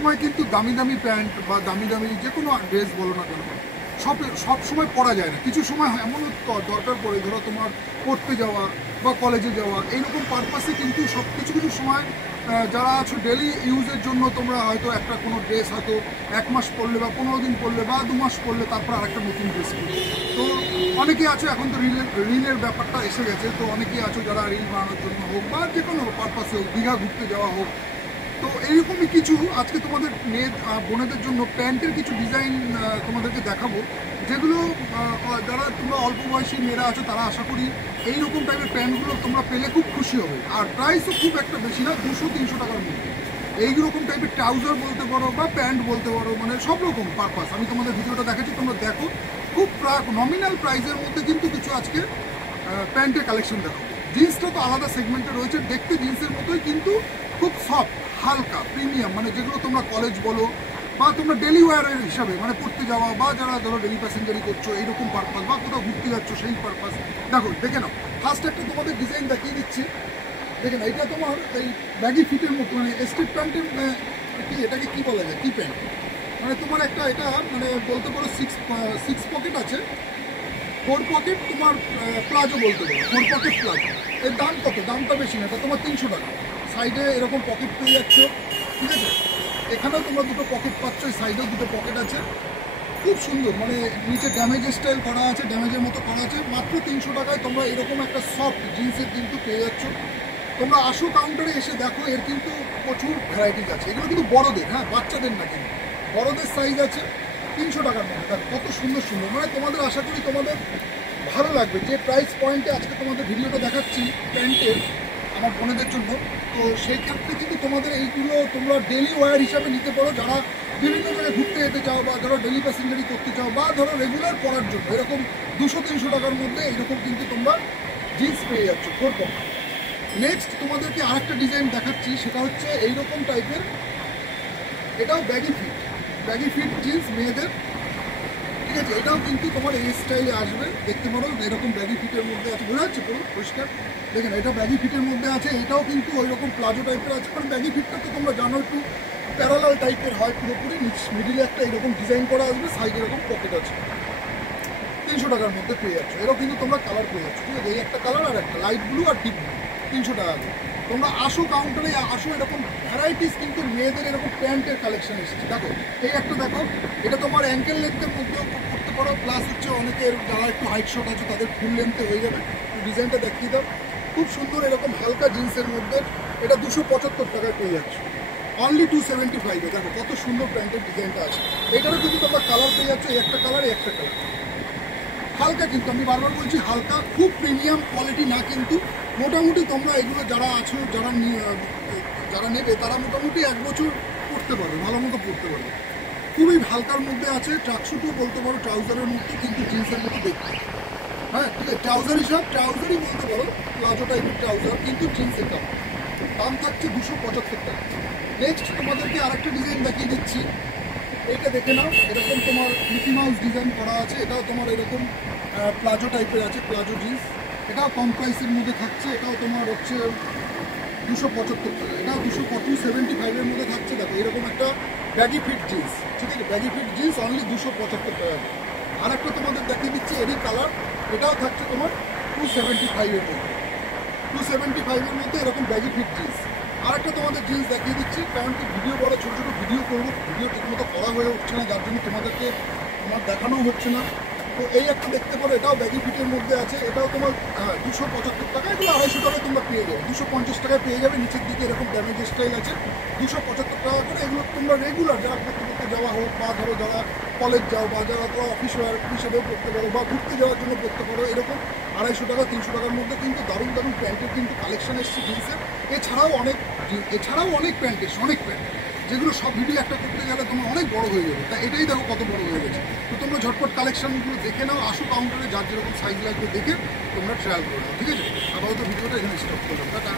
সময় কিন্তু দামি দামি প্যান্ট বা দামি দামি যে কোনো ড্রেস বলো না কেন সব সময় পরা যায় না। কিছু সময় এমন দরকার পড়ে, ধরো তোমার পড়তে যাওয়া বা কলেজে যাওয়া, এইরকম পারপাসে কিন্তু সব কিছু সময় যারা আছো ডেলি ইউজের জন্য তোমরা হয়তো একটা কোনো ড্রেস হয়তো 1 মাস পরলে বা 15 দিন পরলে বা 2 মাস পরলে তারপর আরেকটা নতুন ড্রেস পরলে। তো অনেকেই আছো, এখন তো রিলের ব্যাপারটা এসে গেছে, তো অনেকেই আছো যারা রিল বানানোর জন্য হোক বা যে কোনো পারপাসে হোক, দীঘা ঘুরতে যাওয়া হোক। তো এইরকমই কিছু আজকে তোমাদের বোনেদের জন্য প্যান্টের কিছু ডিজাইন তোমাদেরকে দেখাবো, যেগুলো যারা তোমরা অল্প বয়সী মেয়েরা আছো তারা আশা করি এইরকম টাইপের প্যান্টগুলো তোমরা পেলে খুব খুশি হবে। আর প্রাইসও খুব একটা বেশি না, 200-300 টাকার মধ্যে এইরকম টাইপের ট্রাউজার বলতে পারো বা প্যান্ট বলতে পারো, মানে সব রকম পারপাস। আমি তোমাদের ভিডিওটা দেখাচ্ছি, তোমরা দেখো। খুব নমিনাল প্রাইসের মধ্যে কিন্তু কিছু আজকে প্যান্টের কালেকশন দেখাবো। জিন্সটা তো আলাদা সেগমেন্টে রয়েছে, দেখতে জিন্সের মতোই কিন্তু খুব সফট, হালকা, প্রিমিয়াম, মানে যেগুলো তোমরা কলেজ বলো বা তোমরা ডেলি ওয়ারের হিসাবে মানে পড়তে যাওয়া বা যারা ধরো ডেলি প্যাসেঞ্জারি করছো এইরকম পারপাস বা কোথাও ঘুরতে যাচ্ছ সেই পারপাস। দেখো দেখে নাও, ফার্স্ট একটা তোমাদের ডিজাইন দেখিয়ে দিচ্ছি। দেখে না, এটা তোমার এই ব্যাগি ফিটের মতো, মানে স্ট্রিট প্যান্টের কি এটাকে কি বলা যায়, কি প্যান্ট, মানে তোমার একটা এটা মানে বলতে পারো সিক্স পকেট আছে, 4 পকেট তোমার প্লাজো বলতে পারো, 4 পকেট প্লাজো। এর দাম কত? দামটা বেশি না, এটা তোমার 300 টাকা। সাইডে এরকম পকেট পেয়ে যাচ্ছ, ঠিক আছে? এখানেও তোমরা দুটো পকেট পাচ্ছ, এই সাইডেও দুটো পকেট আছে, খুব সুন্দর। মানে নিচে ড্যামেজ স্টাইল করা আছে, ড্যামেজের মতো করা আছে। মাত্র 300 টাকায় তোমরা এরকম একটা সফট জিন্সের কিন্তু পেয়ে যাচ্ছ। তোমরা আসো কাউন্টারে এসে দেখো, এর কিন্তু প্রচুর ভ্যারাইটিস আছে। এগুলো কিন্তু বড়দের, হ্যাঁ, বাচ্চাদের না, কিন্তু বড়দের সাইজ আছে 300 টাকার মধ্যে। তার কত সুন্দর সুন্দর, মানে তোমাদের আশা করি তোমাদের ভালো লাগবে। যে প্রাইস পয়েন্টে আজকে তোমাদের ভিডিওটা দেখাচ্ছি প্যান্টের আমার বোনেদের জন্য, তো সেই ক্ষেত্রে কিন্তু তোমাদের এইগুলো তোমরা ডেলি ওয়্যার হিসাবে নিতে পারো, যারা বিভিন্ন জায়গায় ঘুরতে যেতে চাও বা ধরো ডেলি প্যাসেঞ্জারি করতে চাও বা ধরো রেগুলার পরার জন্য এরকম 200-300 টাকার মধ্যে এইরকম কিন্তু তোমরা জিন্স পেয়ে যাচ্ছ 4 পকেট। নেক্সট তোমাদেরকে আরেকটা ডিজাইন দেখাচ্ছি, সেটা হচ্ছে এইরকম টাইপের, এটাও ব্যাগি ফিট জিন্স মেয়েদের, ঠিক আছে? এটাও কিন্তু তোমার এই স্টাইলে আসবে, দেখতে পারো এরকম ব্যাগি ফিটের মধ্যে আছে, বোঝা যাচ্ছে পুরো পরিষ্কার। দেখেন, এটা ব্যাগি ফিটের মধ্যে আছে, এটাও কিন্তু ওই রকম প্লাজো টাইপের আছে। কারণ ব্যাগি ফিটটা তো তোমরা জানো একটু প্যারালাল টাইপের হয় পুরোপুরি, মিডিলে একটা এরকম ডিজাইন করা আসবে, সাইডে এরকম পকেট আছে। 300 টাকার মধ্যে পেয়ে যাচ্ছ। এরও কিন্তু তোমরা কালার পেয়ে যাচ্ছ, ঠিক আছে? এই একটা কালার আর একটা লাইট ব্লু আর ডিপ ব্লু, 300 টাকা করে। তোমরা আসো কাউন্টারে, আসো, এরকম ভ্যারাইটিস কিন্তু মেয়েদের এরকম প্যান্টের কালেকশন এসেছে। দেখো এই একটা দেখো, এটা তোমার অ্যাঙ্কেল লেন্থের মধ্যেও করতে পারো, প্লাস হচ্ছে অনেকের যারা একটু হাইট শর্ট আছে তাদের ফুল লেন্থে হয়ে যাবে। ডিজাইনটা দেখিয়ে দাও, খুব সুন্দর এরকম হালকা জিন্সের মধ্যে। এটা 275 টাকায় পেয়ে যাচ্ছে, অনলি 275-এ। দেখো কত সুন্দর প্যান্টের ডিজাইনটা আছে। এটারও কিন্তু তোমরা কালার পেয়ে যাচ্ছ, একটা কালার একটা কালার। হালকা, কিন্তু আমি বারবার বলছি হালকা, খুব প্রিমিয়াম কোয়ালিটি না, কিন্তু মোটামুটি তোমরা এগুলো যারা আছো, যারা নেবে তারা মোটামুটি 1 বছর পরতে পারবে, ভালো মতো পরতে পারবে। খুবই হালকার মধ্যে আছে, ট্রাকস্যুটও বলতে পারো, ট্রাউজারের মধ্যে, কিন্তু জিন্সের মতো দেখতে, হ্যাঁ, ঠিক আছে? ট্রাউজার হিসাব ট্রাউজারই বলতে পারো, প্লাজো টাইপের ট্রাউজার, কিন্তু জিন্সের দাম থাকছে 275 টাকা। নেক্সট তোমাদেরকে আরেকটা ডিজাইন দেখিয়ে দিচ্ছি, এইটা দেখে নাও। এরকম তোমার মিকি মাউস ডিজাইন করা আছে, এটাও তোমার এরকম প্লাজো টাইপের আছে, প্লাজো জিন্স। এটাও কম প্রাইসের মধ্যে থাকছে, এটাও তোমার হচ্ছে 275 টাকা। এটাও 275-এর মধ্যে থাকছে। দেখো এরকম একটা ব্যাগি ফিট জিন্স, ঠিক আছে? ব্যাগি ফিট জিন্স অনলি 275 টাকা। আর একটা তোমাদের দেখিয়ে দিচ্ছি, এরই কালার, এটাও থাকছে তোমার 275-এর মধ্যে। 275-এর মধ্যে এরকম ব্যাগি ফিট জিন্স। আরেকটা তোমাদের জিন্স দেখিয়ে দিচ্ছি, কারণ কি ভিডিও বড়, ছোটো ছোটো ভিডিও করবো, ভিডিও ঠিকমতো করা হয়ে উঠছে না, যার জন্য তোমাদেরকে আমার দেখানোও হচ্ছে না। তো এই একটা দেখতে পারো, এটাও ব্যাগি ফিটের মধ্যে আছে, এটাও তোমার 275 টাকা। এগুলো 250 টাকায় তোমরা পেয়ে যাবে, 250 টাকায় পেয়ে যাবে। নিচের দিকে এরকম ড্যামেজ স্টাইল আছে, 275 টাকা করে। এগুলো তোমরা রেগুলার যারা করতে যাওয়া হোক বা ধরো যারা কলেজ যাও বা যারা তো অফিস হিসেবেও করতে পারো বা ঘুরতে যাওয়ার জন্য করতে পারো, এরকম 250 টাকা 300 টাকার মধ্যে কিন্তু দারুণ দারুণ প্যান্টের কিন্তু কালেকশন এসছে জিন্সের। এছাড়াও অনেক প্যান্ট এসছে, অনেক প্যান্ট, যেগুলো সব ভিডিও একটা করতে গেলে তোমার অনেক বড় হয়ে যাবে। তা এটাই দেখো কত বড় হয়ে গেছে। তো তোমরা ঝটপট কালেকশনগুলো দেখে নাও, আসো কাউন্টারে, যার যেরকম সাইজ লাগবে দেখে তোমরা ট্রায়াল করে নাও, ঠিক আছে? আপাতত ভিডিওটা এখানে স্টপ করলাম, টাটা।